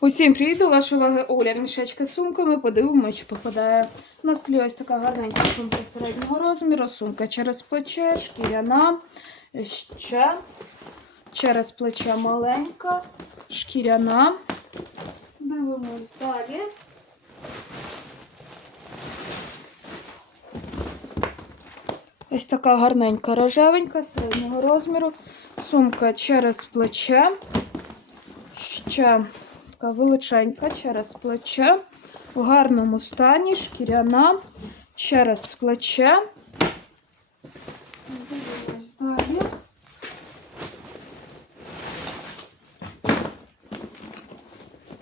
Усім привіт, до вашої уваги Оля мішечка з сумками. Подивимося, чи попадає. У нас тлі ось така гарненька сумка середнього розміру, сумка через плече, шкіряна, ще через плече маленька, шкіряна. Дивимось далі. Ось така гарненька рожевенька середнього розміру. Сумка через плече. Ще така величенька через плече. В гарному стані, шкіряна через плече. Дивимось далі.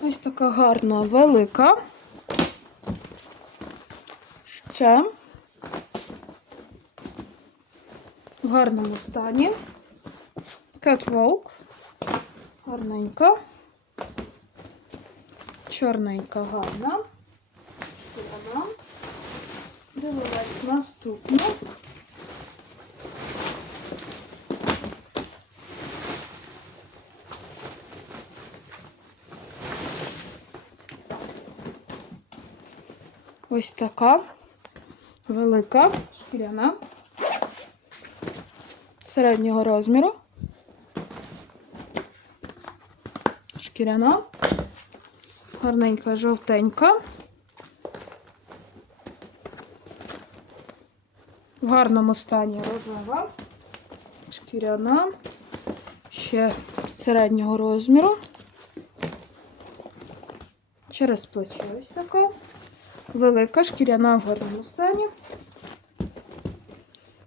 Ось така гарна велика. Ще в гарному стані. Catwalk. Гарненька. Чорненька гарна. Шкіряна. Дивилась наступну. Ось така велика шкіряна середнього розміру. Шкіряна, гарненька, жовтенька. В гарному стані рожева, шкіряна, ще середнього розміру. Через плече ось така. Велика шкіряна в гарному стані.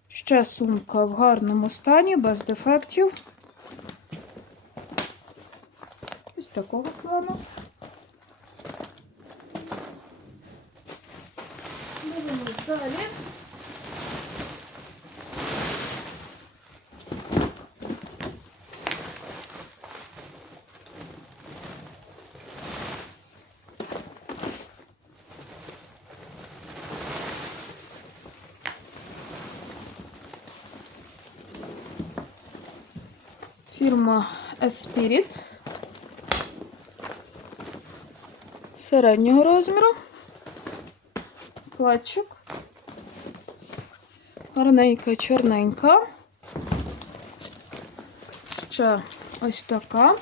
Ще сумка в гарному стані, без дефектів. Ось такого плану. Далі. Фірма Esprit. Середнього розміру. Клатчик. Гарненька, чорненька. Ще ось така.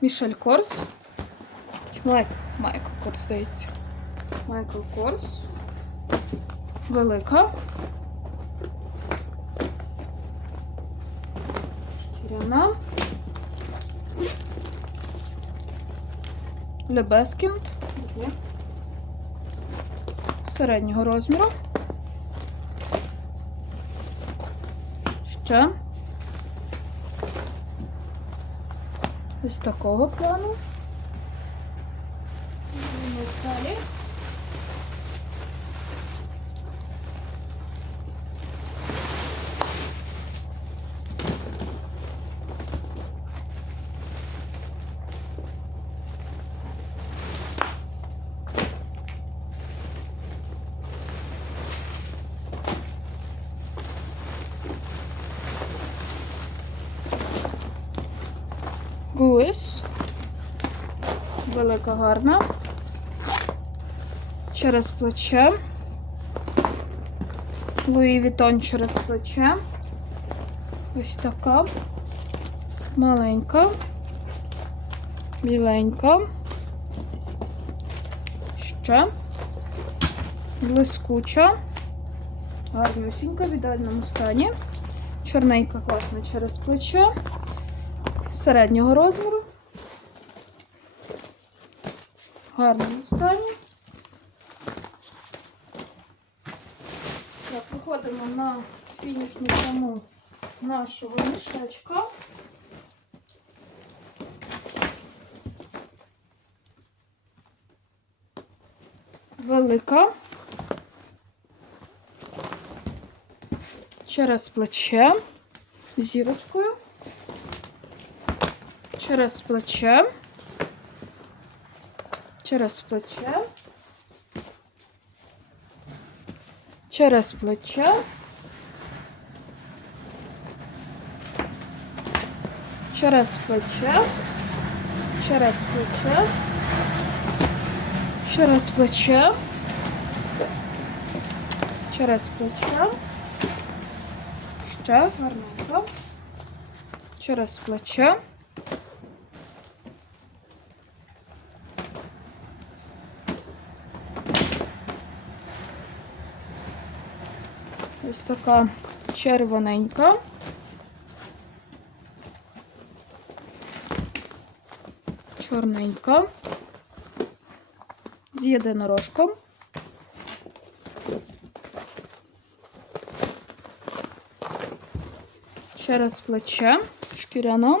Мішель Корс. Майк, Майкл Корс, здається. Майкл Корс. Велика. Шкіряна. Лебескінд. Середнього розміру. Ще. Ось такого плану. Далі. Гуес. Велика гарна. Через плече. Луї Вітон через плече. Ось така. Маленька. Біленька. Ще. Блискуча. Гарнюсінька в ідеальному стані. Чорненька класна через плече середнього розміру. Гарному стані. Так, виходимо на фінішну пряму нашого мішечка. Велика. Через плече зірочкою через плече, через плече, через плече, через плече, через плече, через плече, через плече, ще гарненько, через плече. Ось така червоненька. Чорненька. З єдинорожком. Через плече шкіряно.